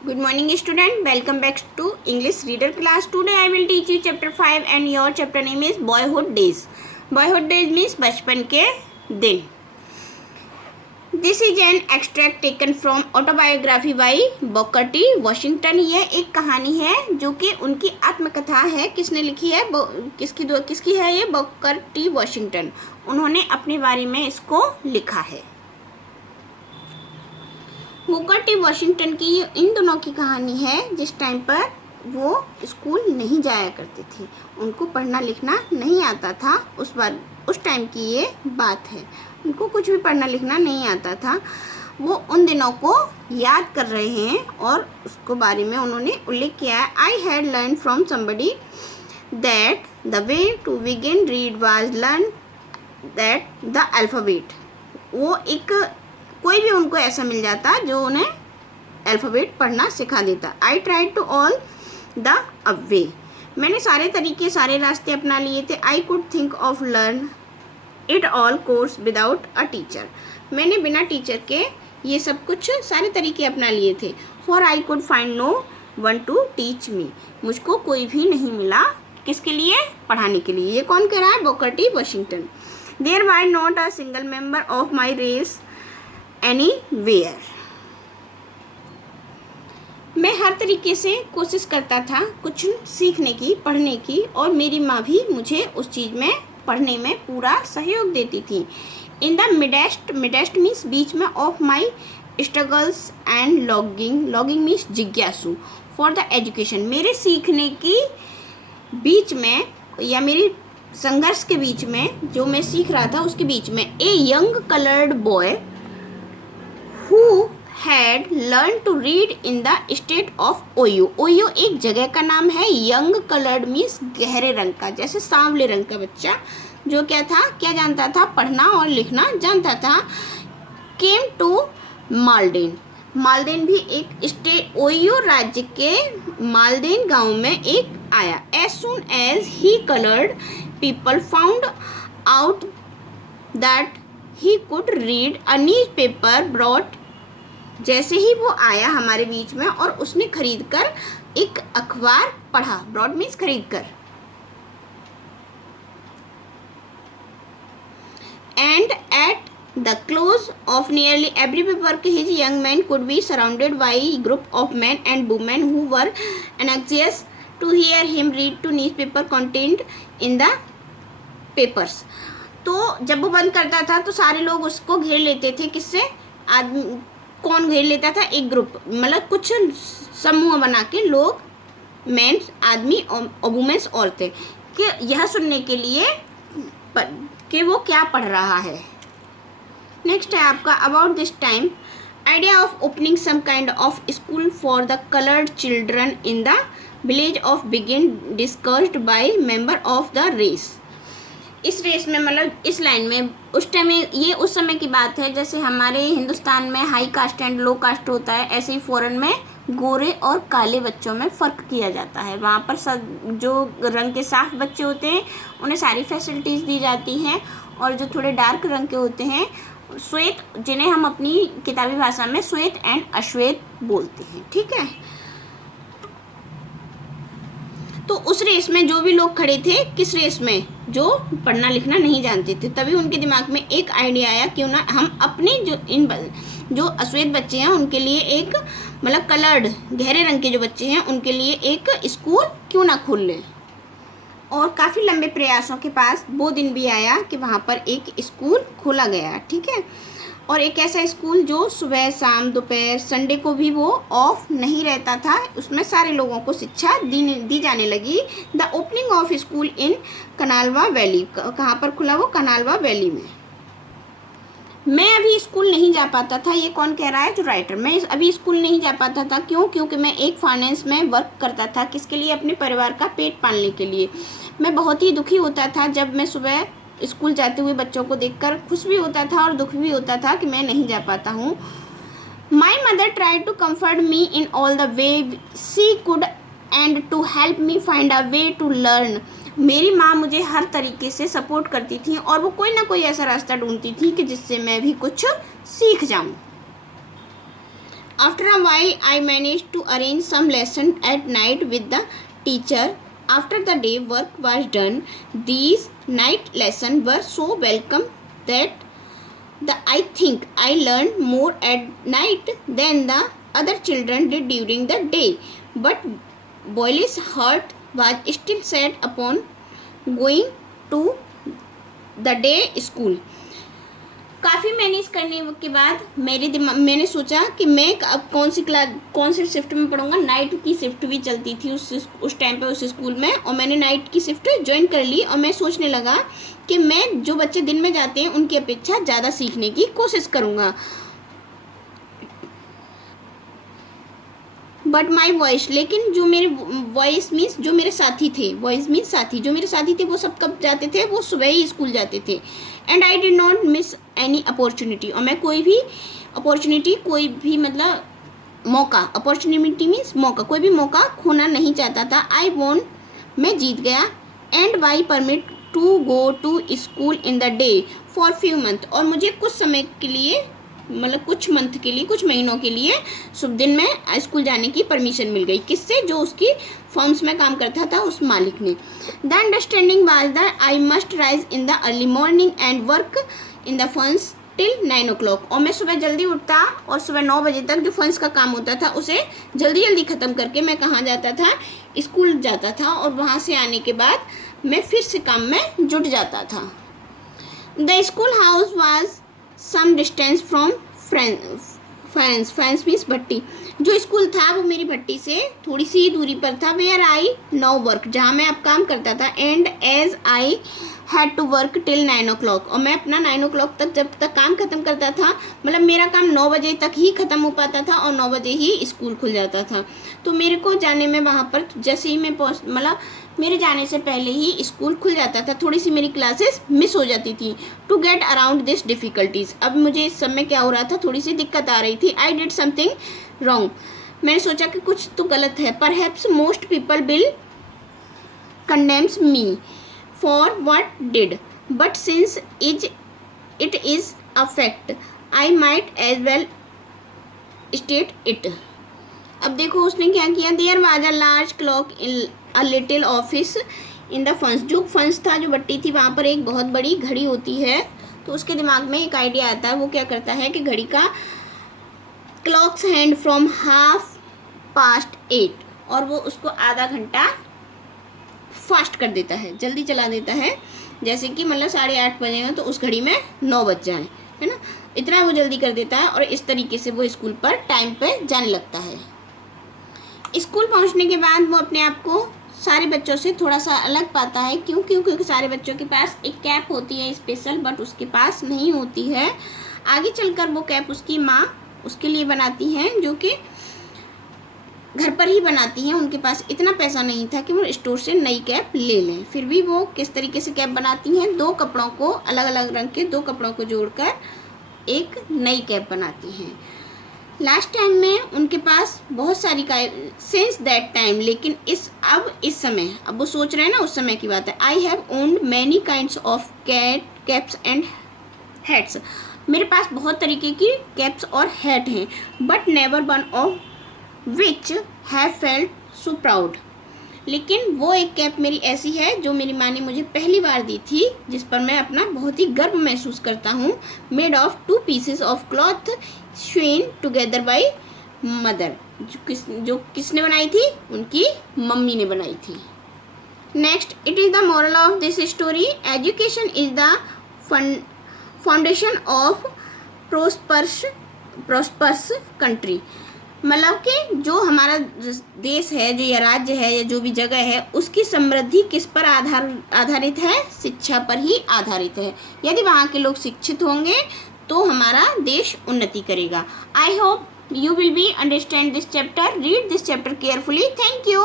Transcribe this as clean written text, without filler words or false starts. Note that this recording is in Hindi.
Good morning student, welcome back to English reader class. Today I will teach you chapter 5 and your chapter name is Boyhood Days. Boyhood Days means बचपन के दिन. This is an extract taken from autobiography by Booker T. Washington. यह एक कहानी है जो कि उनकी आत्मकथा है. किसने लिखी है? किसकी है ये? Booker T Washington. उन्होंने अपने बारे में इसको लिखा है. बूकर टी वॉशिंगटन की इन दोनों की कहानी है जिस टाइम पर वो स्कूल नहीं जाया करते थे, उनको पढ़ना लिखना नहीं आता था. उस टाइम की ये बात है. उनको कुछ भी पढ़ना लिखना नहीं आता था. वो उन दिनों को याद कर रहे हैं और उसको बारे में उन्होंने उल्लेख किया है. I had learn from somebody that the way to begin read was learn that the alphabet. वो एक कोई भी उनको ऐसा मिल जाता जो उन्हें अल्फ़ाबेट पढ़ना सिखा देता. I tried to all the way. मैंने सारे रास्ते अपना लिए थे. I could think of learn it all course without a teacher. मैंने बिना टीचर के ये सब कुछ सारे तरीके अपना लिए थे. For I could find no one to teach me. मुझको कोई भी नहीं मिला. किसके लिए? पढ़ाने के लिए. ये कौन कह रहा है? Booker T Washington. There was not a single member of my race anywhere. मैं हर तरीके से कोशिश करता था कुछ सीखने की, पढ़ने की, और मेरी माँ भी मुझे उस चीज़ में पढ़ने में पूरा सहयोग देती थी. इन द मिडेस्ट मीन्स बीच में, of my struggles and logging means जिज्ञासु, फॉर द एजुकेशन. मेरे सीखने की बीच में या मेरी संघर्ष के बीच में, जो मैं सीख रहा था उसके बीच में, a young coloured boy who had learned to read in the state of Ohio. Ohio एक जगह का नाम है. यंग कलर्ड मीन्स गहरे रंग का, जैसे सांवले रंग का बच्चा जो क्या जानता था? पढ़ना और लिखना जानता था. Came to माल्डेन. माल्डेन भी एक स्टेट, ओहियो राज्य के माल्डेन गांव में एक आया. As soon as he coloured people found out that he could read a newspaper brought. जैसे ही वो आया हमारे बीच में और उसने खरीद कर एक अखबार पढ़ा. ब्रॉड मीन्स खरीद कर. And at the close of nearly every paper his young man could be surrounded by group of man and women who were anxious to hear him read to newspaper content in the papers. तो जब वो बंद करता था तो सारे लोग उसको घेर लेते थे. किससे? आदमी. कौन घेर लेता था? एक ग्रुप, मतलब कुछ समूह बना के लोग, मेंस आदमी और वुमेन्स औरतें, कि यह सुनने के लिए कि वो क्या पढ़ रहा है. नेक्स्ट है आपका about this time idea of opening some kind of school for the coloured children in the village of begin discussed by member of the race. इस रेस में, मतलब इस लाइन में, उस टाइम में, ये उस समय की बात है जैसे हमारे हिंदुस्तान में high caste and low caste होता है, ऐसे ही फॉरेन में गोरे और काले बच्चों में फ़र्क किया जाता है. वहाँ पर सब जो रंग के साफ बच्चे होते हैं उन्हें सारी फैसिलिटीज़ दी जाती हैं, और जो थोड़े डार्क रंग के होते हैं, श्वेत, जिन्हें हम अपनी किताबी भाषा में श्वेत एंड अश्वेत बोलते हैं. ठीक है. तो उस रेस में जो भी लोग खड़े थे, किस रेस में? जो पढ़ना लिखना नहीं जानते थे. तभी उनके दिमाग में एक आइडिया आया, क्यों ना हम अपने जो अश्वेत बच्चे हैं उनके लिए एक, मतलब कलर्ड गहरे रंग के जो बच्चे हैं उनके लिए एक स्कूल क्यों ना खोल लें. और काफ़ी लंबे प्रयासों के पास वो दिन भी आया कि वहाँ पर एक स्कूल खोला गया. ठीक है. और एक ऐसा स्कूल जो सुबह शाम दोपहर संडे को भी वो ऑफ नहीं रहता था. उसमें सारे लोगों को शिक्षा दी जाने लगी. The opening of school in Kanawha valley. कहाँ पर खुला वो? कनालवा वैली में. मैं अभी स्कूल नहीं जा पाता था. ये कौन कह रहा है? जो राइटर. मैं अभी स्कूल नहीं जा पाता था. क्यों? क्योंकि मैं एक फाइनेंस में वर्क करता था. किसके लिए? अपने परिवार का पेट पालने के लिए. मैं बहुत ही दुखी होता था जब मैं सुबह स्कूल जाते हुए बच्चों को देखकर खुश भी होता था और दुख भी होता था कि मैं नहीं जा पाता हूँ. My mother try to comfort me in all the way she could and to help me find a way to learn. मेरी माँ मुझे हर तरीके से सपोर्ट करती थी और वो कोई ना कोई ऐसा रास्ता ढूंढती थी कि जिससे मैं भी कुछ सीख जाऊँ. After a while, I managed to arrange some lesson at night with the teacher. After the day work was done, these night lessons were so welcome that I think I learned more at night than the other children did during the day. But Boyle's heart was still set upon going to the day school. काफ़ी मैनेज करने के बाद मैंने सोचा कि मैं अब कौन सी शिफ्ट में पढ़ूंगा। नाइट की शिफ्ट भी चलती थी उस टाइम पे उस स्कूल में, और मैंने नाइट की शिफ्ट ज्वाइन कर ली। और मैं सोचने लगा कि मैं जो बच्चे दिन में जाते हैं उनकी अपेक्षा ज़्यादा सीखने की कोशिश करूँगा। बट माई वॉइस, लेकिन जो मेरे वॉइस मीन्स जो मेरे साथी थे, वॉइस मीन्स साथी, जो मेरे साथी थे वो सब कब जाते थे, वो सुबह ही स्कूल जाते थे। And I did not miss any opportunity, और मैं कोई भी अपॉर्चुनिटी, कोई भी मतलब मौका, अपॉर्चुनिटी मीन्स मौका, कोई भी मौका खोना नहीं चाहता था। आई वॉन्ट, मैं जीत गया। And why permit to go to school in the day for few month, और मुझे कुछ समय के लिए, मतलब कुछ मंथ के लिए, कुछ महीनों के लिए सुबह दिन में स्कूल जाने की परमिशन मिल गई। किससे? जो उसकी फर्म्स में काम करता था उस मालिक ने। The understanding was that I must rise in the early morning and work in the funds till 9 o'clock, और मैं सुबह जल्दी उठता और सुबह 9 बजे तक जो फंड्स का काम होता था उसे जल्दी जल्दी ख़त्म करके मैं कहाँ जाता था, स्कूल जाता था। और वहाँ से आने के बाद मैं फिर से काम में जुट जाता था। The schoolhouse was some distance from furnace means भट्टी, जो स्कूल था वो मेरी भट्टी से थोड़ी सी दूरी पर था। वेयर आई नाउ वर्क, जहाँ मैं अब काम करता था। And as I had to work till 9 o'clock, और मैं अपना 9 o'clock तक जब तक काम ख़त्म करता था, मतलब मेरा काम 9 बजे तक ही ख़त्म हो पाता था और 9 बजे ही स्कूल खुल जाता था। तो मेरे को जाने में वहाँ पर जैसे ही मैं मतलब मेरे जाने से पहले ही स्कूल खुल जाता था। थोड़ी सी मेरी क्लासेस मिस हो जाती थी। To get around this difficulties, अब मुझे इस समय क्या हो रहा था, थोड़ी सी दिक्कत आ रही थी। आई डिड समथिंग रॉन्ग, मैंने सोचा कि कुछ तो गलत है। Perhaps most people will condemns me for what did, but since it is a fact, I might as well state it. अब देखो उसने क्या किया। There was a large clock in a little office in the funds, जो फंस था, जो बट्टी थी, वहाँ पर एक बहुत बड़ी घड़ी होती है। तो उसके दिमाग में एक आइडिया आता है। वो क्या करता है कि घड़ी का क्लॉक्स हैंड फ्रॉम 8:30, और वो उसको आधा घंटा फास्ट कर देता है, जल्दी चला देता है। जैसे कि मतलब 8:30 बजे हैं तो उस घड़ी में 9 बज जाए, है ना, इतना वो जल्दी कर देता है। और इस तरीके से वो स्कूल पर टाइम पे जाने लगता है। स्कूल पहुंचने के बाद वो अपने आप को सारे बच्चों से थोड़ा सा अलग पाता है। क्योंकि सारे बच्चों के पास एक कैप होती है स्पेशल, बट उसके पास नहीं होती है। आगे चलकर वो कैप उसकी माँ उसके लिए बनाती हैं, जो कि घर पर ही बनाती हैं। उनके पास इतना पैसा नहीं था कि वो स्टोर से नई कैप ले लें। फिर भी वो किस तरीके से कैप बनाती हैं, 2 कपड़ों को, अलग अलग रंग के 2 कपड़ों को जोड़कर एक नई कैप बनाती हैं। लास्ट टाइम में उनके पास बहुत सारी कैप सिंस दैट टाइम, लेकिन इस समय, अब वो सोच रहे हैं ना, उस समय की बात है। I have owned many kinds of caps and hats, मेरे पास बहुत तरीके की कैप्स और हैट हैं। But never won of which have felt so proud, लेकिन वो एक कैप मेरी ऐसी है जो मेरी माँ ने मुझे पहली बार दी थी, जिस पर मैं अपना बहुत ही गर्व महसूस करता हूँ। Made of 2 pieces of cloth sewn together by mother, जो किसने बनाई थी, उनकी मम्मी ने बनाई थी। Next, it is the moral of this story, education is the foundation of prosperous country, मतलब कि जो हमारा देश है, जो यह राज्य है या जो भी जगह है, उसकी समृद्धि किस पर आधारित है, शिक्षा पर ही आधारित है। यदि वहाँ के लोग शिक्षित होंगे तो हमारा देश उन्नति करेगा। I hope you will be understand this chapter. Read this chapter carefully. Thank you.